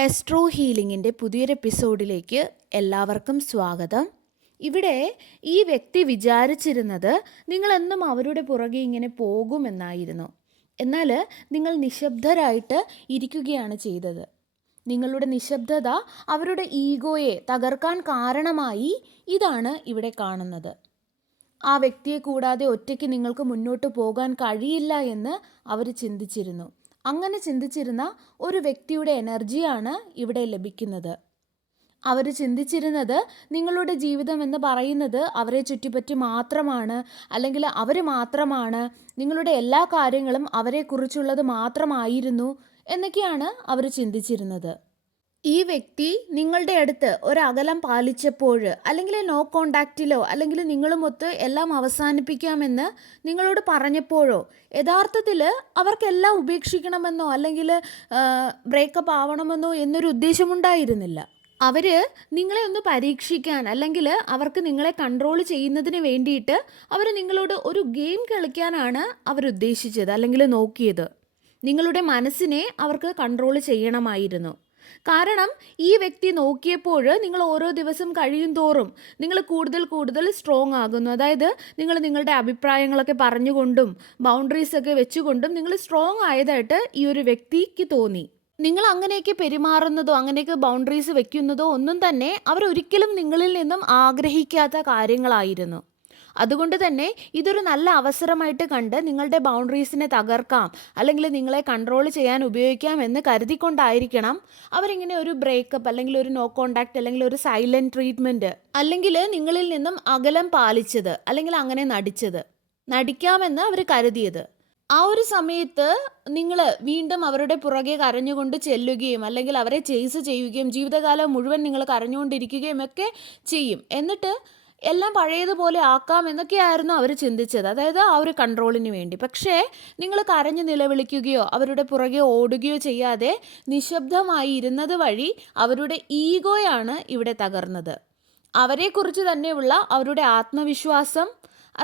Astro ഹീലിംഗിൻ്റെ പുതിയൊരു എപ്പിസോഡിലേക്ക് എല്ലാവർക്കും സ്വാഗതം. ഇവിടെ ഈ വ്യക്തി വിചാരിച്ചിരുന്നത് നിങ്ങളെന്നും അവരുടെ പുറകെ ഇങ്ങനെ പോകുമെന്നായിരുന്നു. എന്നാൽ നിങ്ങൾ നിശബ്ദരായിട്ട് ഇരിക്കുകയാണ് ചെയ്തത്. നിങ്ങളുടെ നിശബ്ദത അവരുടെ ഈഗോയെ തകർക്കാൻ കാരണമായി. ഇതാണ് ഇവിടെ കാണുന്നത്. ആ വ്യക്തിയെ കൂടാതെ ഒറ്റയ്ക്ക് നിങ്ങൾക്ക് മുന്നോട്ട് പോകാൻ കഴിയില്ല എന്ന് അവർ ചിന്തിച്ചിരുന്നു. അങ്ങനെ ചിന്തിച്ചിരുന്ന ഒരു വ്യക്തിയുടെ എനർജിയാണ് ഇവിടെ ലഭിക്കുന്നത്. അവർ ചിന്തിച്ചിരുന്നത് നിങ്ങളുടെ ജീവിതം എന്ന് പറയുന്നത് അവരെ ചുറ്റിപ്പറ്റി മാത്രമാണ്, അല്ലെങ്കിൽ അവർ മാത്രമാണ്, നിങ്ങളുടെ എല്ലാ കാര്യങ്ങളും അവരെക്കുറിച്ചുള്ളത് മാത്രമായിരുന്നു എന്നൊക്കെയാണ് അവർ ചിന്തിച്ചിരുന്നത്. ഈ വ്യക്തി നിങ്ങളുടെ അടുത്ത് ഒരകലം പാലിച്ചപ്പോൾ, അല്ലെങ്കിൽ നോ കോണ്ടാക്റ്റിലോ, അല്ലെങ്കിൽ നിങ്ങളുമൊത്ത് എല്ലാം അവസാനിപ്പിക്കാമെന്ന് നിങ്ങളോട് പറഞ്ഞപ്പോഴോ യഥാർത്ഥത്തിൽ അവർക്കെല്ലാം ഉപേക്ഷിക്കണമെന്നോ അല്ലെങ്കിൽ ബ്രേക്കപ്പ് ആവണമെന്നോ എന്നൊരു ഉദ്ദേശമുണ്ടായിരുന്നില്ല. അവർ നിങ്ങളെ ഒന്ന് പരീക്ഷിക്കാൻ, അല്ലെങ്കിൽ അവർക്ക് നിങ്ങളെ കൺട്രോൾ ചെയ്യുന്നതിന് വേണ്ടിയിട്ട് അവർ നിങ്ങളോട് ഒരു ഗെയിം കളിക്കാനാണ് അവരുദ്ദേശിച്ചത് അല്ലെങ്കിൽ നോക്കിയത്. നിങ്ങളുടെ മനസ്സിനെ അവർക്ക് കൺട്രോൾ ചെയ്യണമായിരുന്നു. കാരണം ഈ വ്യക്തി നോക്കിയപ്പോൾ നിങ്ങൾ ഓരോ ദിവസം കഴിയും തോറും നിങ്ങൾ കൂടുതൽ കൂടുതൽ സ്ട്രോങ് ആകുന്നു. അതായത് നിങ്ങൾ നിങ്ങളുടെ അഭിപ്രായങ്ങളൊക്കെ പറഞ്ഞുകൊണ്ടും ബൗണ്ടറീസൊക്കെ വെച്ചുകൊണ്ടും നിങ്ങൾ സ്ട്രോങ് ആയതായിട്ട് ഈ ഒരു വ്യക്തിക്ക് തോന്നി. നിങ്ങൾ അങ്ങനെയൊക്കെ പെരുമാറുന്നതോ അങ്ങനെയൊക്കെ ബൗണ്ടറീസ് വെക്കുന്നതോ ഒന്നും തന്നെ അവരൊരിക്കലും നിങ്ങളിൽ നിന്നും ആഗ്രഹിക്കാത്ത കാര്യങ്ങളായിരുന്നു. അതുകൊണ്ട് തന്നെ ഇതൊരു നല്ല അവസരമായിട്ട് കണ്ട് നിങ്ങളുടെ ബൗണ്ടറീസിനെ തകർക്കാം, അല്ലെങ്കിൽ നിങ്ങളെ കൺട്രോൾ ചെയ്യാൻ ഉപയോഗിക്കാം എന്ന് കരുതിക്കൊണ്ടായിരിക്കണം അവരിങ്ങനെ ഒരു ബ്രേക്കപ്പ്, അല്ലെങ്കിൽ ഒരു നോ കോണ്ടാക്ട്, അല്ലെങ്കിൽ ഒരു സൈലൻറ്റ് ട്രീറ്റ്മെൻറ്റ്, അല്ലെങ്കിൽ നിങ്ങളിൽ നിന്നും അകലം പാലിച്ചത്, അല്ലെങ്കിൽ അങ്ങനെ നടിക്കാമെന്ന് അവർ കരുതിയത്. ആ ഒരു സമയത്ത് നിങ്ങൾ വീണ്ടും അവരുടെ പുറകെ കരഞ്ഞുകൊണ്ട് ചെല്ലുകയും, അല്ലെങ്കിൽ അവരെ ചേസ് ചെയ്യുകയും, ജീവിതകാലം മുഴുവൻ നിങ്ങൾ കരഞ്ഞുകൊണ്ടിരിക്കുകയും ഒക്കെ ചെയ്യും. എന്നിട്ട് എല്ലാം പഴയതുപോലെ ആക്കാം എന്നൊക്കെയായിരുന്നു അവർ ചിന്തിച്ചത്, അതായത് ആ ഒരു കൺട്രോളിന് വേണ്ടി. പക്ഷേ നിങ്ങൾ കരഞ്ഞു നിലവിളിക്കുകയോ അവരുടെ പുറകെ ഓടുകയോ ചെയ്യാതെ നിശബ്ദമായി ഇരുന്നത് വഴി അവരുടെ ഈഗോയാണ് ഇവിടെ തകർന്നത്. അവരെക്കുറിച്ച് തന്നെയുള്ള അവരുടെ ആത്മവിശ്വാസം,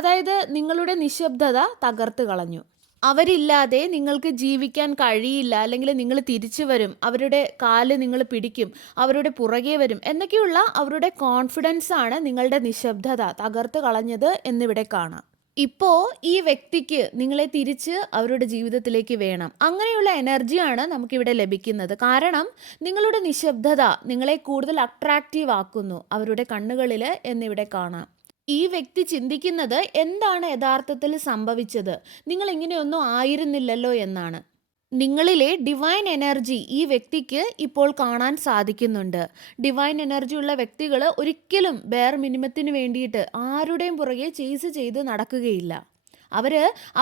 അതായത് നിങ്ങളുടെ നിശബ്ദത തകർത്ത് കളഞ്ഞു. അവരില്ലാതെ നിങ്ങൾക്ക് ജീവിക്കാൻ കഴിയില്ല, അല്ലെങ്കിൽ നിങ്ങൾ തിരിച്ചു വരും, അവരുടെ കാല് നിങ്ങൾ പിടിക്കും, അവരുടെ പുറകെ വരും എന്നൊക്കെയുള്ള അവരുടെ കോൺഫിഡൻസ് ആണ് നിങ്ങളുടെ നിശബ്ദത തകർത്ത് കളഞ്ഞത് എന്നിവിടെ കാണാം. ഇപ്പോൾ ഈ വ്യക്തിക്ക് നിങ്ങളെ തിരിച്ച് അവരുടെ ജീവിതത്തിലേക്ക് വേണം. അങ്ങനെയുള്ള എനർജിയാണ് നമുക്കിവിടെ ലഭിക്കുന്നത്. കാരണം നിങ്ങളുടെ നിശബ്ദത നിങ്ങളെ കൂടുതൽ അട്രാക്റ്റീവ് ആക്കുന്നു അവരുടെ കണ്ണുകളിൽ എന്നിവിടെ കാണാം. ഈ വ്യക്തി ചിന്തിക്കുന്നത് എന്താണ് യഥാർത്ഥത്തിൽ സംഭവിച്ചത്, നിങ്ങൾ ഇങ്ങനെയൊന്നും ആയിരുന്നില്ലല്ലോ എന്നാണ്. നിങ്ങളിലെ ഡിവൈൻ എനർജി ഈ വ്യക്തിക്ക് ഇപ്പോൾ കാണാൻ സാധിക്കുന്നുണ്ട്. ഡിവൈൻ എനർജി ഉള്ള വ്യക്തികൾ ഒരിക്കലും ബെയർ മിനിമത്തിന് വേണ്ടിയിട്ട് ആരുടെയും പുറകെ ചേസ് ചെയ്ത് നടക്കുകയില്ല.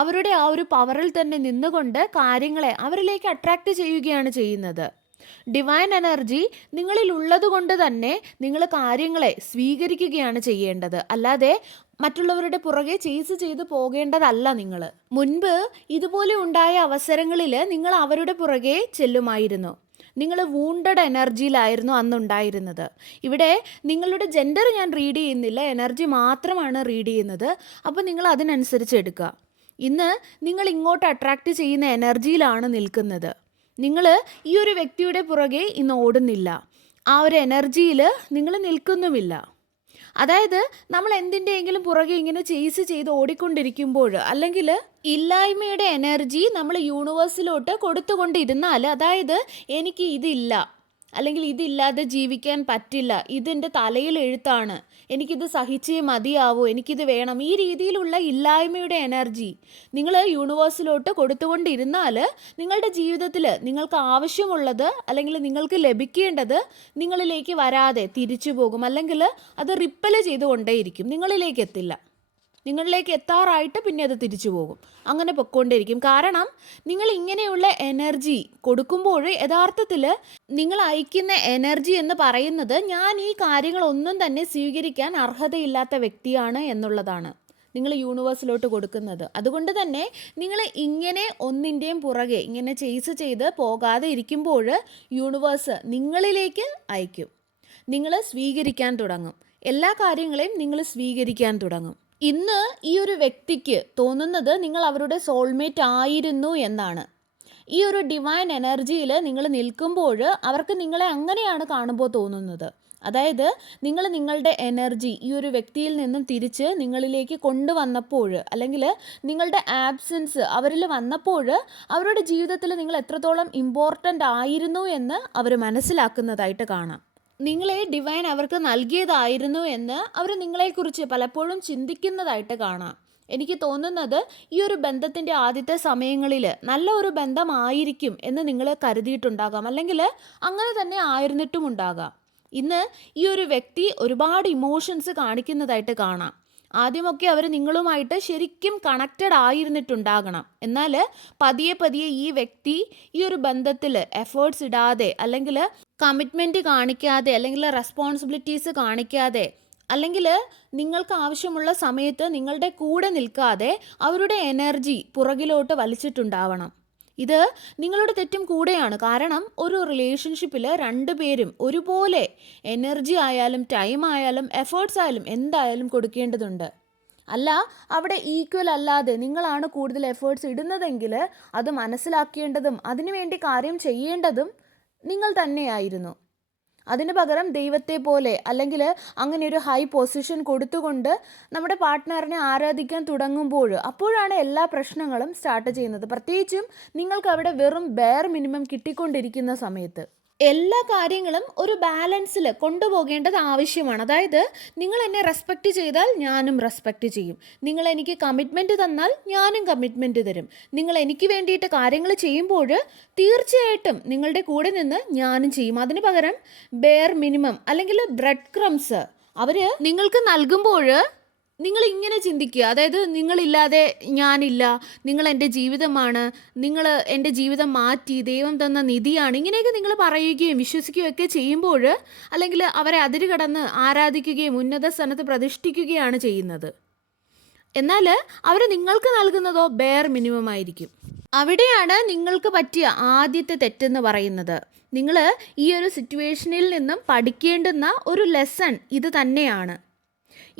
അവരുടെ ആ ഒരു പവറിൽ തന്നെ നിന്നുകൊണ്ട് കാര്യങ്ങളെ അവരിലേക്ക് അട്രാക്റ്റ് ചെയ്യുകയാണ് ചെയ്യുന്നത്. ഡിവൈൻ എനർജി നിങ്ങളിൽ ഉള്ളത് കൊണ്ട് തന്നെ നിങ്ങൾ കാര്യങ്ങളെ സ്വീകരിക്കുകയാണ് ചെയ്യേണ്ടത്, അല്ലാതെ മറ്റുള്ളവരുടെ പുറകെ ചേസ് ചെയ്ത് പോകേണ്ടതല്ല. നിങ്ങൾ മുൻപ് ഇതുപോലെ ഉണ്ടായ അവസരങ്ങളിൽ നിങ്ങൾ അവരുടെ പുറകെ ചെല്ലുമായിരുന്നു. നിങ്ങൾ വൂണ്ടഡ് എനർജിയിലായിരുന്നു അന്നുണ്ടായിരുന്നത്. ഇവിടെ നിങ്ങളുടെ ജെൻഡർ ഞാൻ റീഡ് ചെയ്യുന്നില്ല, എനർജി മാത്രമാണ് റീഡ് ചെയ്യുന്നത്. അപ്പോൾ നിങ്ങൾ അതിനനുസരിച്ച് എടുക്കുക. ഇന്ന് നിങ്ങൾ ഇങ്ങോട്ട് അട്രാക്റ്റ് ചെയ്യുന്ന എനർജിയിലാണ് നിൽക്കുന്നത്. നിങ്ങൾ ഈ ഒരു വ്യക്തിയുടെ പുറകെ ഇന്ന് ഓടുന്നില്ല, ആ ഒരു എനർജിയിൽ നിങ്ങൾ നിൽക്കുന്നുമില്ല. അതായത് നമ്മൾ എന്തിൻ്റെയെങ്കിലും പുറകെ ഇങ്ങനെ ചേസ് ചെയ്ത് ഓടിക്കൊണ്ടിരിക്കുമ്പോൾ, അല്ലെങ്കിൽ ഇല്ലായ്മയുടെ എനർജി നമ്മൾ യൂണിവേഴ്സിലോട്ട് കൊടുത്തുകൊണ്ടിരുന്നാൽ, അതായത് എനിക്ക് ഇതില്ല, അല്ലെങ്കിൽ ഇതില്ലാതെ ജീവിക്കാൻ പറ്റില്ല, ഇതെൻ്റെ തലയിൽ എഴുത്താണ്, എനിക്കിത് സഹിച്ചേ മതിയാവൂ, എനിക്കിത് വേണം, ഈ രീതിയിലുള്ള ഇല്ലായ്മയുടെ എനർജി നിങ്ങൾ യൂണിവേഴ്സിലോട്ട് കൊടുത്തുകൊണ്ടിരുന്നാൽ നിങ്ങളുടെ ജീവിതത്തിൽ നിങ്ങൾക്ക് ആവശ്യമുള്ളത്, അല്ലെങ്കിൽ നിങ്ങൾക്ക് ലഭിക്കേണ്ടത് നിങ്ങളിലേക്ക് വരാതെ തിരിച്ചു പോകും, അല്ലെങ്കിൽ അത് റിപ്പൽ ചെയ്തുകൊണ്ടേയിരിക്കും, നിങ്ങളിലേക്ക് എത്തില്ല. നിങ്ങളിലേക്ക് എത്താറായിട്ട് പിന്നെ അത് തിരിച്ചു പോകും, അങ്ങനെ പൊയ്ക്കൊണ്ടിരിക്കും. കാരണം നിങ്ങൾ ഇങ്ങനെയുള്ള എനർജി കൊടുക്കുമ്പോൾ യഥാർത്ഥത്തിൽ നിങ്ങൾ അയക്കുന്ന എനർജി എന്ന് പറയുന്നത് ഞാൻ ഈ കാര്യങ്ങളൊന്നും തന്നെ സ്വീകരിക്കാൻ അർഹതയില്ലാത്ത വ്യക്തിയാണ് എന്നുള്ളതാണ് നിങ്ങൾ യൂണിവേഴ്സിലോട്ട് കൊടുക്കുന്നത്. അതുകൊണ്ട് തന്നെ നിങ്ങൾ ഇങ്ങനെ ഒന്നിൻ്റെയും പുറകെ ഇങ്ങനെ ചേസ് ചെയ്ത് പോകാതെ ഇരിക്കുമ്പോൾ യൂണിവേഴ്സ് നിങ്ങളിലേക്ക് അയക്കും. നിങ്ങൾ സ്വീകരിക്കാൻ തുടങ്ങും, എല്ലാ കാര്യങ്ങളെയും നിങ്ങൾ സ്വീകരിക്കാൻ തുടങ്ങും. ഇന്ന് ഈ ഒരു വ്യക്തിക്ക് തോന്നുന്നത് നിങ്ങൾ അവരുടെ സോൾമേറ്റ് ആയിരുന്നു എന്നാണ്. ഈ ഒരു ഡിവൈൻ എനർജിയിൽ നിങ്ങൾ നിൽക്കുമ്പോൾ അവർക്ക് നിങ്ങളെ അങ്ങനെയാണ് കാണുമ്പോൾ തോന്നുന്നത്. അതായത് നിങ്ങൾ നിങ്ങളുടെ എനർജി ഈ ഒരു വ്യക്തിയിൽ നിന്നും തിരിച്ച് നിങ്ങളിലേക്ക് കൊണ്ടുവന്നപ്പോൾ, അല്ലെങ്കിൽ നിങ്ങളുടെ ആബ്സെൻസ് അവരിൽ വന്നപ്പോൾ അവരുടെ ജീവിതത്തിൽ നിങ്ങൾ എത്രത്തോളം ഇമ്പോർട്ടൻ്റ് ആയിരുന്നു എന്ന് അവർ മനസ്സിലാക്കുന്നതായിട്ട് കാണാം. നിങ്ങളെ ഡിവൈൻ അവർക്ക് നൽകിയതായിരുന്നു എന്ന് അവർ നിങ്ങളെക്കുറിച്ച് പലപ്പോഴും ചിന്തിക്കുന്നതായിട്ട് കാണാം. എനിക്ക് തോന്നുന്നത് ഈ ഒരു ബന്ധത്തിൻ്റെ ആദ്യത്തെ സമയങ്ങളിൽ നല്ല ഒരു ബന്ധമായിരിക്കും എന്ന് നിങ്ങൾ കരുതിയിട്ടുണ്ടാകാം, അല്ലെങ്കിൽ അങ്ങനെ തന്നെ ആയിരുന്നിട്ടും ഉണ്ടാകാം. ഇന്ന് ഈ ഒരു വ്യക്തി ഒരുപാട് ഇമോഷൻസ് കാണിക്കുന്നതായിട്ട് കാണാം. ആദ്യമൊക്കെ അവർ നിങ്ങളുമായിട്ട് ശരിക്കും കണക്റ്റഡ് ആയിരുന്നിട്ടുണ്ടാകണം. എന്നാൽ പതിയെ പതിയെ ഈ വ്യക്തി ഈ ഒരു ബന്ധത്തിൽ എഫേർട്സ് ഇടാതെ, അല്ലെങ്കിൽ കമ്മിറ്റ്മെൻറ്റ് കാണിക്കാതെ, അല്ലെങ്കിൽ റെസ്പോൺസിബിലിറ്റീസ് കാണിക്കാതെ, അല്ലെങ്കിൽ നിങ്ങൾക്ക് ആവശ്യമുള്ള സമയത്ത് നിങ്ങളുടെ കൂടെ നിൽക്കാതെ അവരുടെ എനർജി പുറകിലോട്ട് വലിച്ചിട്ടുണ്ടാവണം. ഇത് നിങ്ങളുടെ തെറ്റും കൂടെയാണ്. കാരണം ഒരു റിലേഷൻഷിപ്പിൽ രണ്ടുപേരും ഒരുപോലെ എനർജി ആയാലും ടൈം ആയാലും എഫേർട്സ് ആയാലും എന്തായാലും കൊടുക്കേണ്ടതുണ്ട്. അല്ല, അവിടെ ഈക്വൽ അല്ലാതെ നിങ്ങളാണ് കൂടുതൽ എഫേർട്സ് ഇടുന്നതെങ്കിൽ അത് മനസ്സിലാക്കേണ്ടതും അതിനുവേണ്ടി കാര്യം ചെയ്യേണ്ടതും നിങ്ങൾ തന്നെയായിരുന്നു. അതിന് പകരം ദൈവത്തെ പോലെ, അല്ലെങ്കിൽ അങ്ങനെ ഒരു ഹൈ പൊസിഷൻ കൊടുത്തുകൊണ്ട് നമ്മുടെ പാർട്ട്ണറിനെ ആരാധിക്കാൻ തുടങ്ങുമ്പോൾ അപ്പോഴാണ് എല്ലാ പ്രശ്നങ്ങളും സ്റ്റാർട്ട് ചെയ്യുന്നത്. പ്രത്യേകിച്ചും നിങ്ങൾക്ക് അവിടെ വെറും ബെയർ മിനിമം കിട്ടിക്കൊണ്ടിരിക്കുന്ന സമയത്ത്. എല്ലാ കാര്യങ്ങളും ഒരു ബാലൻസിൽ കൊണ്ടുപോകേണ്ടത് ആവശ്യമാണ്. അതായത് നിങ്ങൾ എന്നെ റെസ്പെക്റ്റ് ചെയ്താൽ ഞാനും റെസ്പെക്റ്റ് ചെയ്യും, നിങ്ങൾ എനിക്ക് കമ്മിറ്റ്മെൻറ്റ് തന്നാൽ ഞാനും കമ്മിറ്റ്മെൻറ്റ് തരും, നിങ്ങൾ എനിക്ക് വേണ്ടിയിട്ട് കാര്യങ്ങൾ ചെയ്യുമ്പോൾ തീർച്ചയായിട്ടും നിങ്ങളുടെ കൂടെ നിന്ന് ഞാനും ചെയ്യും. അതിന് പകരം ബെയർ മിനിമം അല്ലെങ്കിൽ ബ്രെഡ് ക്രംസ് അവർ നിങ്ങൾക്ക് നൽകുമ്പോൾ നിങ്ങൾ ഇങ്ങനെ ചിന്തിക്കുക. അതായത് നിങ്ങളില്ലാതെ ഞാനില്ല, നിങ്ങൾ എൻ്റെ ജീവിതമാണ്, നിങ്ങൾ എൻ്റെ ജീവിതം മാറ്റി, ദൈവം തന്ന നിധിയാണ്, ഇങ്ങനെയൊക്കെ നിങ്ങൾ പറയുകയും വിശ്വസിക്കുകയും ഒക്കെ ചെയ്യുമ്പോൾ, അല്ലെങ്കിൽ അവരെ അതിര് കടന്ന് ആരാധിക്കുകയും ഉന്നത സ്ഥാനത്ത് പ്രതിഷ്ഠിക്കുകയാണ് ചെയ്യുന്നത്. എന്നാൽ അവർ നിങ്ങൾക്ക് നൽകുന്നതോ ബെയർ മിനിമം ആയിരിക്കും. അവിടെയാണ് നിങ്ങൾക്ക് പറ്റിയ ആദ്യത്തെ തെറ്റെന്ന് പറയുന്നത്. നിങ്ങൾ ഈ ഒരു സിറ്റുവേഷനിൽ നിന്നും പഠിക്കേണ്ടുന്ന ഒരു ലെസൺ ഇത് തന്നെയാണ്.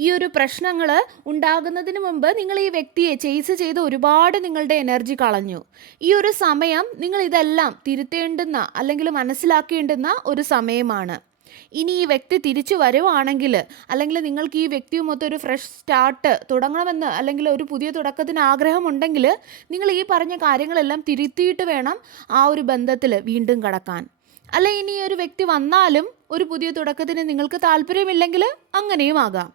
ഈ ഒരു പ്രശ്നങ്ങൾ ഉണ്ടാകുന്നതിന് മുമ്പ് നിങ്ങൾ ഈ വ്യക്തിയെ ചേസ് ചെയ്ത് ഒരുപാട് നിങ്ങളുടെ എനർജി കളഞ്ഞു. ഈ ഒരു സമയം നിങ്ങൾ ഇതെല്ലാം തിരുത്തേണ്ടുന്ന അല്ലെങ്കിൽ മനസ്സിലാക്കേണ്ടുന്ന ഒരു സമയമാണ്. ഇനി ഈ വ്യക്തി തിരിച്ചു വരുവാണെങ്കിൽ, അല്ലെങ്കിൽ നിങ്ങൾക്ക് ഈ വ്യക്തിയുമൊത്ത് ഒരു ഫ്രഷ് സ്റ്റാർട്ട് തുടങ്ങണമെന്ന്, അല്ലെങ്കിൽ ഒരു പുതിയ തുടക്കത്തിന് ആഗ്രഹമുണ്ടെങ്കിൽ നിങ്ങൾ ഈ പറഞ്ഞ കാര്യങ്ങളെല്ലാം തിരുത്തിയിട്ട് വേണം ആ ഒരു ബന്ധത്തിൽ വീണ്ടും കടക്കാൻ. അല്ല, ഇനി ഒരു വ്യക്തി വന്നാലും ഒരു പുതിയ തുടക്കത്തിന് നിങ്ങൾക്ക് താല്പര്യമില്ലെങ്കിൽ അങ്ങനെയും ആകാം.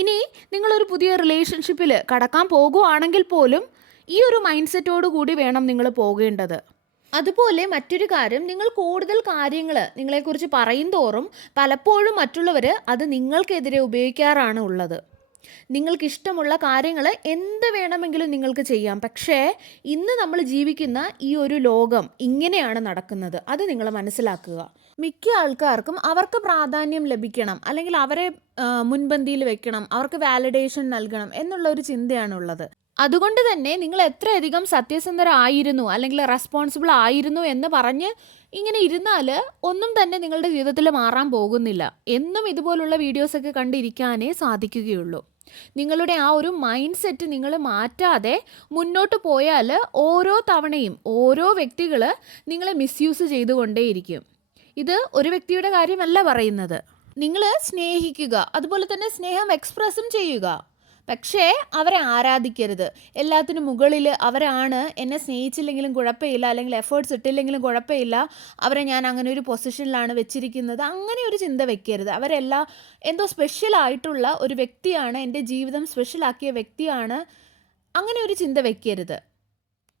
ഇനി നിങ്ങളൊരു പുതിയ റിലേഷൻഷിപ്പിൽ കടക്കാൻ പോകുകയാണെങ്കിൽ പോലും ഈ ഒരു മൈൻഡ് സെറ്റോടു കൂടി വേണം നിങ്ങൾ പോകേണ്ടത്. അതുപോലെ മറ്റൊരു കാര്യം, നിങ്ങൾ കൂടുതൽ കാര്യങ്ങൾ നിങ്ങളെക്കുറിച്ച് പറയും തോറും പലപ്പോഴും മറ്റുള്ളവർ അത് നിങ്ങൾക്കെതിരെ ഉപയോഗിക്കാറാണ് ഉള്ളത്. നിങ്ങൾക്കിഷ്ടമുള്ള കാര്യങ്ങൾ എന്ത് വേണമെങ്കിലും നിങ്ങൾക്ക് ചെയ്യാം. പക്ഷേ ഇന്ന് നമ്മൾ ജീവിക്കുന്ന ഈ ഒരു ലോകം ഇങ്ങനെയാണ് നടക്കുന്നത്, അത് നിങ്ങൾ മനസ്സിലാക്കുക. മിക്ക ആൾക്കാർക്കും അവർക്ക് പ്രാധാന്യം ലഭിക്കണം, അല്ലെങ്കിൽ അവരെ മുൻപന്തിയിൽ വെക്കണം, അവർക്ക് വാലിഡേഷൻ നൽകണം എന്നുള്ള ഒരു ചിന്തയാണുള്ളത്. അതുകൊണ്ട് തന്നെ നിങ്ങൾ എത്രയധികം സത്യസന്ധരായിരുന്നു അല്ലെങ്കിൽ റെസ്പോൺസിബിൾ ആയിരുന്നു എന്ന് പറഞ്ഞ് ഇങ്ങനെ ഇരുന്നാൽ ഒന്നും തന്നെ നിങ്ങളുടെ ജീവിതത്തിൽ മാറാൻ പോകുന്നില്ല. എന്നും ഇതുപോലുള്ള വീഡിയോസൊക്കെ കണ്ടിരിക്കാനേ സാധിക്കുകയുള്ളൂ. നിങ്ങളുടെ ആ ഒരു മൈൻഡ് സെറ്റ് നിങ്ങൾ മാറ്റാതെ മുന്നോട്ട് പോയാൽ ഓരോ തവണയും ഓരോ വ്യക്തികൾ നിങ്ങളെ മിസ്യൂസ് ചെയ്തുകൊണ്ടേയിരിക്കും. ഇത് ഒരു വ്യക്തിയുടെ കാര്യമല്ല പറയുന്നത്. നിങ്ങൾ സ്നേഹിക്കുക, അതുപോലെ തന്നെ സ്നേഹം എക്സ്പ്രസും ചെയ്യുക. പക്ഷേ അവരെ ആരാധിക്കരുത്. എല്ലാത്തിനും മുകളിൽ അവരാണ്, എന്നെ സ്നേഹിച്ചില്ലെങ്കിലും കുഴപ്പമില്ല, അല്ലെങ്കിൽ എഫേർട്സ് ഇട്ടില്ലെങ്കിലും കുഴപ്പമില്ല, അവരെ ഞാൻ അങ്ങനെ ഒരു പൊസിഷനിലാണ് വെച്ചിരിക്കുന്നത്, അങ്ങനെ ഒരു ചിന്ത വെക്കരുത്. അവരെല്ലാം എന്തോ സ്പെഷ്യലായിട്ടുള്ള ഒരു വ്യക്തിയാണ്, എൻ്റെ ജീവിതം സ്പെഷ്യലാക്കിയ വ്യക്തിയാണ്, അങ്ങനെ ഒരു ചിന്ത വെക്കരുത്.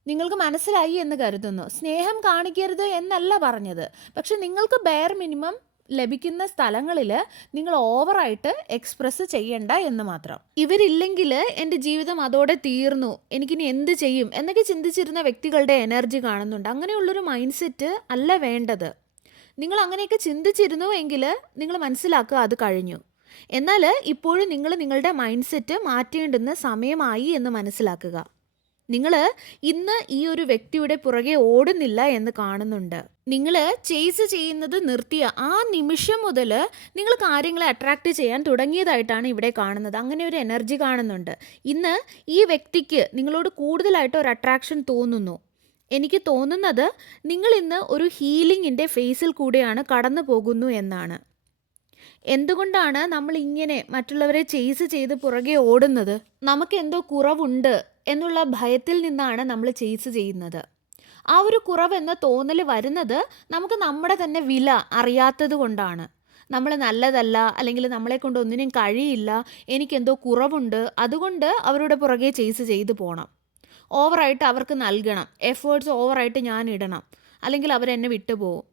നിങ്ങൾക്ക് മനസ്സിലായി എന്ന് കരുതുന്നു. സ്നേഹം കാണിക്കരുത് എന്നല്ല പറഞ്ഞത്, പക്ഷെ നിങ്ങൾക്ക് ബെയർ മിനിമം ലഭിക്കുന്ന സ്ഥലങ്ങളിൽ നിങ്ങൾ ഓവറായിട്ട് എക്സ്പ്രസ് ചെയ്യണ്ട എന്ന് മാത്രം. ഇവരില്ലെങ്കിൽ എൻ്റെ ജീവിതം അതോടെ തീർന്നു, എനിക്കിനി എന്ത് ചെയ്യും എന്നൊക്കെ ചിന്തിച്ചിരുന്ന വ്യക്തികളുടെ എനർജി കാണുന്നുണ്ട്. അങ്ങനെയുള്ളൊരു മൈൻഡ് സെറ്റ് അല്ല വേണ്ടത്. നിങ്ങൾ അങ്ങനെയൊക്കെ ചിന്തിച്ചിരുന്നു എങ്കിൽ നിങ്ങൾ മനസ്സിലാക്കുക അത് കഴിഞ്ഞു. എന്നാൽ ഇപ്പോഴും നിങ്ങൾ നിങ്ങളുടെ മൈൻഡ് സെറ്റ് മാറ്റേണ്ടുന്ന സമയമായി എന്ന് മനസ്സിലാക്കുക. നിങ്ങൾ ഇന്ന് ഈ ഒരു വ്യക്തിയുടെ പുറകെ ഓടുന്നില്ല എന്ന് കാണുന്നുണ്ട്. നിങ്ങൾ ചേസ് ചെയ്യുന്നത് നിർത്തിയ ആ നിമിഷം മുതൽ നിങ്ങൾ കാര്യങ്ങളെ അട്രാക്റ്റ് ചെയ്യാൻ തുടങ്ങിയതായിട്ടാണ് ഇവിടെ കാണുന്നത്. അങ്ങനെ ഒരു എനർജി കാണുന്നുണ്ട്. ഇന്ന് ഈ വ്യക്തിക്ക് നിങ്ങളോട് കൂടുതലായിട്ട് ഒരു അട്രാക്ഷൻ തോന്നുന്നു. എനിക്ക് തോന്നുന്നത് നിങ്ങൾ ഇന്ന് ഒരു ഹീലിംഗിൻ്റെ ഫേസിൽ കൂടെയാണ് കടന്നു പോകുന്നു എന്നാണ്. എന്തുകൊണ്ടാണ് നമ്മൾ ഇങ്ങനെ മറ്റുള്ളവരെ ചേസ് ചെയ്ത് പുറകെ ഓടുന്നത്? നമുക്ക് എന്തോ കുറവുണ്ട് എന്നുള്ള ഭയത്തിൽ നിന്നാണ് നമ്മൾ ചേസ് ചെയ്യുന്നത്. ആ ഒരു കുറവ് എന്ന തോന്നൽ വരുന്നത് നമുക്ക് നമ്മുടെ തന്നെ വില അറിയാത്തത് കൊണ്ടാണ്. നമ്മൾ നല്ലതല്ല, അല്ലെങ്കിൽ നമ്മളെ കൊണ്ട് ഒന്നിനും കഴിയില്ല, എനിക്കെന്തോ കുറവുണ്ട്, അതുകൊണ്ട് അവരുടെ പുറകെ ചേസ് ചെയ്ത് പോകണം, ഓവറായിട്ട് അവർക്ക് നൽകണം, എഫേർട്സ് ഓവറായിട്ട് ഞാൻ ഇടണം, അല്ലെങ്കിൽ അവരെന്നെ വിട്ടുപോകും.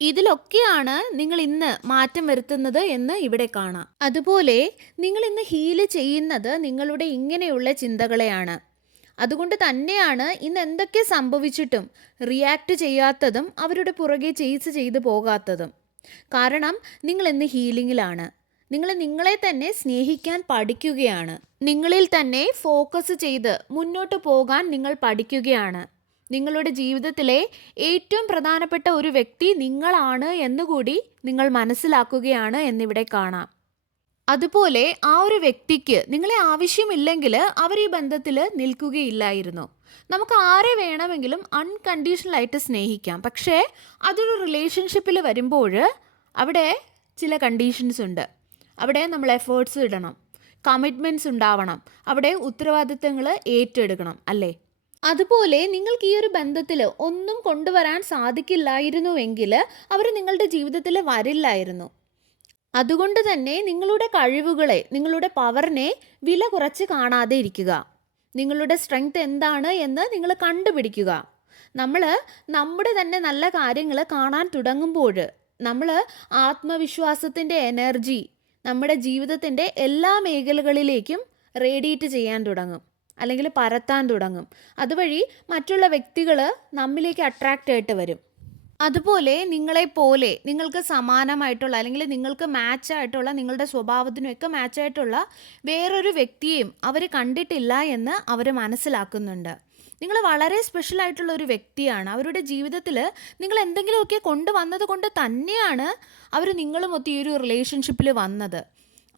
ഇതിലൊക്കെയാണ് നിങ്ങൾ ഇന്ന് മാറ്റം വരുത്തുന്നത് എന്ന് ഇവിടെ കാണാം. അതുപോലെ നിങ്ങൾ ഇന്ന് ഹീല് ചെയ്യുന്നത് നിങ്ങളുടെ ഇങ്ങനെയുള്ള ചിന്തകളെയാണ്. അതുകൊണ്ട് തന്നെയാണ് ഇന്ന് എന്തൊക്കെ സംഭവിച്ചിട്ടും റിയാക്ട് ചെയ്യാത്തതും അവരുടെ പുറകെ ചേസ് ചെയ്ത് പോകാത്തതും. കാരണം നിങ്ങൾ ഇന്ന് ഹീലിങ്ങിലാണ്. നിങ്ങൾ നിങ്ങളെ തന്നെ സ്നേഹിക്കാൻ പഠിക്കുകയാണ്. നിങ്ങളിൽ തന്നെ ഫോക്കസ് ചെയ്ത് മുന്നോട്ട് പോകാൻ നിങ്ങൾ പഠിക്കുകയാണ്. നിങ്ങളുടെ ജീവിതത്തിലെ ഏറ്റവും പ്രധാനപ്പെട്ട ഒരു വ്യക്തി നിങ്ങളാണ് എന്നുകൂടി നിങ്ങൾ മനസ്സിലാക്കുകയാണ് എന്നിവിടെ കാണാം. അതുപോലെ ആ ഒരു വ്യക്തിക്ക് നിങ്ങളെ ആവശ്യമില്ലെങ്കിൽ അവർ ഈ ബന്ധത്തിൽ നിൽക്കുകയില്ലായിരുന്നു. നമുക്ക് ആരെ വേണമെങ്കിലും അൺകണ്ടീഷണലായിട്ട് സ്നേഹിക്കാം. പക്ഷേ അതൊരു റിലേഷൻഷിപ്പിൽ വരുമ്പോൾ അവിടെ ചില കണ്ടീഷൻസ് ഉണ്ട്. അവിടെ നമ്മൾ എഫേർട്സ് ഇടണം, കമ്മിറ്റ്മെൻറ്റ്സ് ഉണ്ടാവണം, അവിടെ ഉത്തരവാദിത്തങ്ങൾ ഏറ്റെടുക്കണം, അല്ലേ? അതുപോലെ നിങ്ങൾക്ക് ഈ ഒരു ബന്ധത്തിൽ ഒന്നും കൊണ്ടുവരാൻ സാധിക്കില്ലായിരുന്നുവെങ്കിൽ അവർ നിങ്ങളുടെ ജീവിതത്തിൽ വരില്ലായിരുന്നു. അതുകൊണ്ട് തന്നെ നിങ്ങളുടെ കഴിവുകളെ, നിങ്ങളുടെ പവറിനെ വില കുറച്ച് കാണാതെ ഇരിക്കുക. നിങ്ങളുടെ സ്ട്രെങ്ത് എന്താണ് എന്ന് നിങ്ങൾ കണ്ടുപിടിക്കുക. നമ്മൾ നമ്മുടെ തന്നെ നല്ല കാര്യങ്ങൾ കാണാൻ തുടങ്ങുമ്പോൾ നമ്മൾ ആത്മവിശ്വാസത്തിൻ്റെ എനർജി നമ്മുടെ ജീവിതത്തിൻ്റെ എല്ലാ മേഖലകളിലേക്കും റേഡിയേറ്റ് ചെയ്യാൻ തുടങ്ങും, അല്ലെങ്കിൽ പരത്താൻ തുടങ്ങും. അതുവഴി മറ്റുള്ള വ്യക്തികൾ നമ്മിലേക്ക് അട്രാക്റ്റ് ആയിട്ട് വരും. അതുപോലെ നിങ്ങളെപ്പോലെ നിങ്ങൾക്ക് സമാനമായിട്ടുള്ള, അല്ലെങ്കിൽ നിങ്ങൾക്ക് മാച്ചായിട്ടുള്ള, നിങ്ങളുടെ സ്വഭാവത്തിനുമൊക്കെ മാച്ചായിട്ടുള്ള വേറൊരു വ്യക്തിയെയും അവർ കണ്ടിട്ടില്ല എന്ന് അവർ മനസ്സിലാക്കുന്നുണ്ട്. നിങ്ങൾ വളരെ സ്പെഷ്യലായിട്ടുള്ള ഒരു വ്യക്തിയാണ്. അവരുടെ ജീവിതത്തിൽ നിങ്ങൾ എന്തെങ്കിലുമൊക്കെ കൊണ്ടുവന്നത് കൊണ്ട് തന്നെയാണ് അവർ നിങ്ങളുമൊത്ത് ഈ ഒരു റിലേഷൻഷിപ്പിൽ വന്നത്.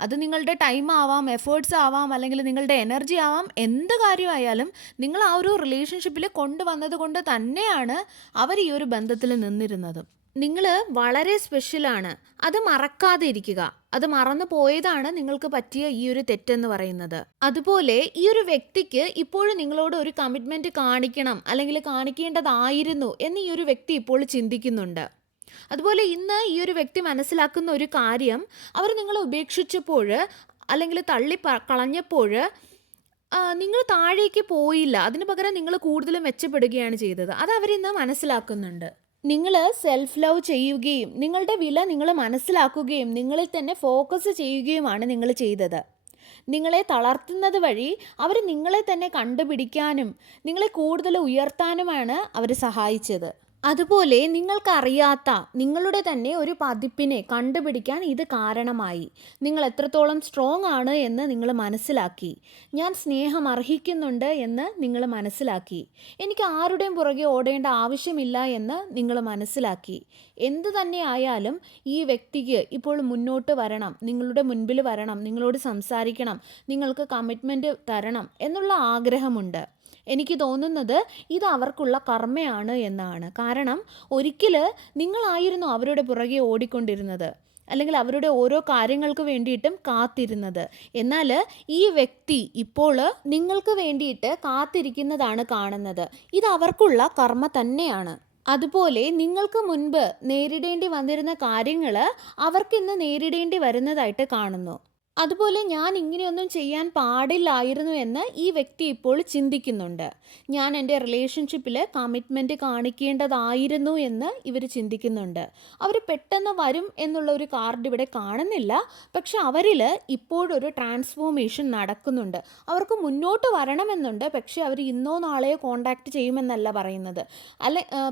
അത് നിങ്ങളുടെ ടൈം ആവാം, എഫേർട്സ് ആവാം, അല്ലെങ്കിൽ നിങ്ങളുടെ എനർജി ആവാം, എന്ത് കാര്യമായാലും നിങ്ങൾ ആ ഒരു റിലേഷൻഷിപ്പിൽ കൊണ്ടുവന്നത് കൊണ്ട് തന്നെയാണ് അവർ ഈ ഒരു ബന്ധത്തിൽ നിന്നിരുന്നത്. നിങ്ങൾ വളരെ സ്പെഷ്യലാണ്. അത് മറക്കാതെ ഇരിക്കുക. അത് മറന്നു പോയതാണ് നിങ്ങൾക്ക് പറ്റിയ ഈ ഒരു തെറ്റെന്ന് പറയുന്നത്. അതുപോലെ ഈ ഒരു വ്യക്തിക്ക് ഇപ്പോഴും നിങ്ങളോട് ഒരു കമ്മിറ്റ്മെൻറ്റ് കാണിക്കണം, അല്ലെങ്കിൽ കാണിക്കേണ്ടതായിരുന്നു എന്ന് ഈ ഒരു വ്യക്തി ഇപ്പോൾ ചിന്തിക്കുന്നുണ്ട്. അതുപോലെ ഇന്ന് ഈ ഒരു വ്യക്തി മനസ്സിലാക്കുന്ന ഒരു കാര്യം, അവർ നിങ്ങളെ ഉപേക്ഷിച്ചപ്പോൾ അല്ലെങ്കിൽ കളഞ്ഞപ്പോൾ നിങ്ങൾ താഴേക്ക് പോയില്ല, അതിന് പകരം നിങ്ങൾ കൂടുതൽ മെച്ചപ്പെടുകയാണ് ചെയ്തത്. അത് അവരിന്ന് മനസ്സിലാക്കുന്നുണ്ട്. നിങ്ങൾ സെൽഫ് ലവ് ചെയ്യുകയും നിങ്ങളുടെ വില നിങ്ങൾ മനസ്സിലാക്കുകയും നിങ്ങളിൽ തന്നെ ഫോക്കസ് ചെയ്യുകയുമാണ് നിങ്ങൾ ചെയ്തത്. നിങ്ങളെ തളർത്തുന്നത് വഴി അവർ നിങ്ങളെ തന്നെ കണ്ടുപിടിക്കാനും നിങ്ങളെ കൂടുതൽ ഉയർത്താനുമാണ് അവർ സഹായിച്ചത്. അതുപോലെ നിങ്ങൾക്കറിയാത്ത നിങ്ങളുടെ തന്നെ ഒരു പതിപ്പിനെ കണ്ടുപിടിക്കാൻ ഇത് കാരണമായി. നിങ്ങൾ എത്രത്തോളം സ്ട്രോങ് ആണ് എന്ന് നിങ്ങൾ മനസ്സിലാക്കി. ഞാൻ സ്നേഹം അർഹിക്കുന്നുണ്ട് എന്ന് നിങ്ങൾ മനസ്സിലാക്കി. എനിക്ക് ആരുടെയും പുറകെ ഓടേണ്ട ആവശ്യമില്ല എന്ന് നിങ്ങൾ മനസ്സിലാക്കി. എന്തു തന്നെ ആയാലും ഈ വ്യക്തിക്ക് ഇപ്പോൾ മുന്നോട്ട് വരണം, നിങ്ങളുടെ മുൻപിൽ വരണം, നിങ്ങളോട് സംസാരിക്കണം, നിങ്ങൾക്ക് കമ്മിറ്റ്മെൻറ്റ് തരണം എന്നുള്ള ആഗ്രഹമുണ്ട്. എനിക്ക് തോന്നുന്നത് ഇത് അവർക്കുള്ള കർമ്മയാണ് എന്നാണ്. കാരണം ഒരിക്കൽ നിങ്ങളായിരുന്നു അവരുടെ പുറകെ ഓടിക്കൊണ്ടിരുന്നത്, അല്ലെങ്കിൽ അവരുടെ ഓരോ കാര്യങ്ങൾക്ക് വേണ്ടിയിട്ടും കാത്തിരുന്നത്. എന്നാൽ ഈ വ്യക്തി ഇപ്പോൾ നിങ്ങൾക്ക് വേണ്ടിയിട്ട് കാത്തിരിക്കുന്നതാണ് കാണുന്നത്. ഇത് അവർക്കുള്ള കർമ്മ തന്നെയാണ്. അതുപോലെ നിങ്ങൾക്ക് മുൻപ് നേരിടേണ്ടി വന്നിരുന്ന കാര്യങ്ങൾ അവർക്കിന്ന് നേരിടേണ്ടി വരുന്നതായിട്ട് കാണുന്നു. അതുപോലെ ഞാൻ ഇങ്ങനെയൊന്നും ചെയ്യാൻ പാടില്ലായിരുന്നു എന്ന് ഈ വ്യക്തി ഇപ്പോൾ ചിന്തിക്കുന്നുണ്ട്. ഞാൻ എൻ്റെ റിലേഷൻഷിപ്പിൽ കമ്മിറ്റ്മെൻറ്റ് കാണിക്കേണ്ടതായിരുന്നു എന്ന് ഇവർ ചിന്തിക്കുന്നുണ്ട്. അവർ പെട്ടെന്ന് വരും എന്നുള്ള ഒരു കാർഡ് ഇവിടെ കാണുന്നില്ല. പക്ഷെ അവരിൽ ഇപ്പോഴൊരു ട്രാൻസ്ഫോർമേഷൻ നടക്കുന്നുണ്ട്. അവർക്ക് മുന്നോട്ട് വരണമെന്നുണ്ട്. പക്ഷേ അവർ ഇന്നോ നാളെയോ കോണ്ടാക്ട് ചെയ്യുമെന്നല്ല പറയുന്നത്.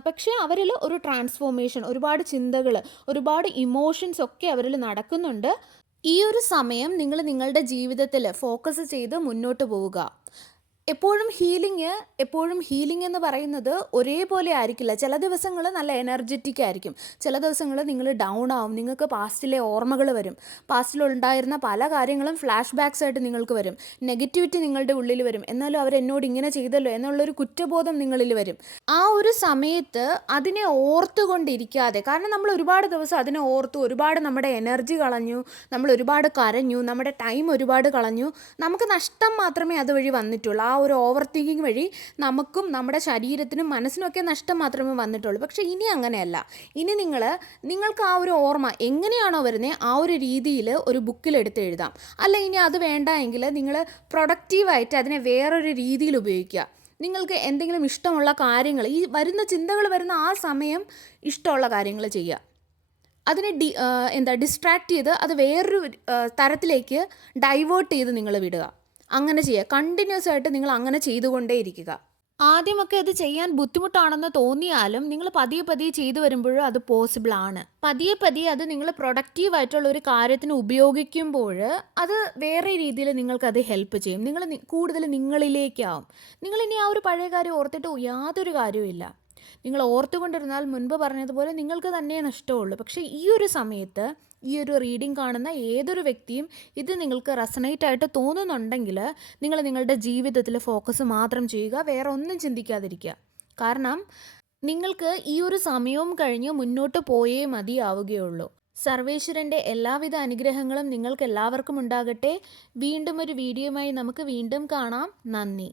പക്ഷേ അവരിൽ ഒരു ട്രാൻസ്ഫോർമേഷൻ, ഒരുപാട് ചിന്തകൾ, ഒരുപാട് ഇമോഷൻസ് ഒക്കെ അവരിൽ നടക്കുന്നുണ്ട്. ഈ ഒരു സമയം നിങ്ങൾ നിങ്ങളുടെ ജീവിതത്തിൽ ഫോക്കസ് ചെയ്ത് മുന്നോട്ട് പോവുക. എപ്പോഴും ഹീലിംഗ് എന്ന് പറയുന്നത് ഒരേപോലെ ആയിരിക്കില്ല. ചില ദിവസങ്ങൾ നല്ല എനർജറ്റിക് ആയിരിക്കും, ചില ദിവസങ്ങൾ നിങ്ങൾ ഡൗൺ ആവും, നിങ്ങൾക്ക് പാസ്റ്റിലെ ഓർമ്മകൾ വരും, പാസ്റ്റിലുണ്ടായിരുന്ന പല കാര്യങ്ങളും ഫ്ലാഷ് ബാക്സ് ആയിട്ട് നിങ്ങൾക്ക് വരും, നെഗറ്റിവിറ്റി നിങ്ങളുടെ ഉള്ളിൽ വരും. എന്നാലും അവരെന്നോട് ഇങ്ങനെ ചെയ്തല്ലോ എന്നുള്ളൊരു കുറ്റബോധം നിങ്ങളിൽ വരും. ആ ഒരു സമയത്ത് അതിനെ ഓർത്തുകൊണ്ടിരിക്കാതെ, കാരണം നമ്മൾ ഒരുപാട് ദിവസം അതിനെ ഓർത്തു, ഒരുപാട് നമ്മുടെ എനർജി കളഞ്ഞു, നമ്മൾ ഒരുപാട് കരഞ്ഞു, നമ്മുടെ ടൈം ഒരുപാട് കളഞ്ഞു, നമുക്ക് നഷ്ടം മാത്രമേ അതുവഴി വന്നിട്ടുള്ളൂ. ആ ഒരു ഓവർ തിങ്കിങ് വഴി നമുക്കും നമ്മുടെ ശരീരത്തിനും മനസ്സിനുമൊക്കെ നഷ്ടം മാത്രമേ വന്നിട്ടുള്ളൂ. പക്ഷേ ഇനി അങ്ങനെയല്ല. ഇനി നിങ്ങൾക്ക് ആ ഒരു ഓർമ്മ എങ്ങനെയാണോ വരുന്നത് ആ ഒരു രീതിയിൽ ഒരു ബുക്കിലെടുത്ത് എഴുതാം. അല്ല ഇനി അത് വേണ്ട എങ്കിൽ നിങ്ങൾ പ്രൊഡക്റ്റീവായിട്ട് അതിനെ വേറൊരു രീതിയിൽ ഉപയോഗിക്കുക. നിങ്ങൾക്ക് എന്തെങ്കിലും ഇഷ്ടമുള്ള കാര്യങ്ങൾ, ഈ വരുന്ന ചിന്തകൾ വരുന്ന ആ സമയം ഇഷ്ടമുള്ള കാര്യങ്ങൾ ചെയ്യുക. അതിനെ ഡിസ്ട്രാക്ട് ചെയ്ത് അത് വേറൊരു തരത്തിലേക്ക് ഡൈവേർട്ട് ചെയ്ത് നിങ്ങൾ വിടുക. അങ്ങനെ ചെയ്യുക. കണ്ടിന്യൂസ് ആയിട്ട് നിങ്ങൾ അങ്ങനെ ചെയ്തുകൊണ്ടേ ഇരിക്കുക. ആദ്യമൊക്കെ അത് ചെയ്യാൻ ബുദ്ധിമുട്ടാണെന്ന് തോന്നിയാലും നിങ്ങൾ പതിയെ ചെയ്തു വരുമ്പോഴും അത് പോസിബിൾ ആണ്. പതിയെ അത് നിങ്ങൾ പ്രൊഡക്റ്റീവായിട്ടുള്ള ഒരു കാര്യത്തിന് ഉപയോഗിക്കുമ്പോൾ അത് വേറെ രീതിയിൽ നിങ്ങൾക്കത് ഹെൽപ്പ് ചെയ്യും. നിങ്ങൾ കൂടുതൽ നിങ്ങളിലേക്കാവും. നിങ്ങളിനി ആ ഒരു പഴയ കാര്യം ഓർത്തിട്ട് യാതൊരു കാര്യവുമില്ല. നിങ്ങൾ ഓർത്തുകൊണ്ടിരുന്നാൽ മുൻപ് പറഞ്ഞതുപോലെ നിങ്ങൾക്ക് തന്നെ നഷ്ടമുള്ളൂ. പക്ഷേ ഈ ഒരു സമയത്ത് ഈ ഒരു റീഡിംഗ് കാണുന്ന ഏതൊരു വ്യക്തിയും ഇത് നിങ്ങൾക്ക് റെസണേറ്റ് ആയിട്ട് തോന്നുന്നുണ്ടെങ്കിൽ നിങ്ങൾ നിങ്ങളുടെ ജീവിതത്തിൽ ഫോക്കസ് മാത്രം ചെയ്യുക, വേറെ ഒന്നും ചിന്തിക്കാതിരിക്കുക. കാരണം നിങ്ങൾക്ക് ഈ ഒരു സമയവും കഴിഞ്ഞ് മുന്നോട്ട് പോയേ മതിയാവുകയുള്ളൂ. സർവേശ്വരൻ്റെ എല്ലാവിധ അനുഗ്രഹങ്ങളും നിങ്ങൾക്ക് എല്ലാവർക്കും ഉണ്ടാകട്ടെ. വീണ്ടും ഒരു വീഡിയോയുമായി നമുക്ക് വീണ്ടും കാണാം. നന്ദി.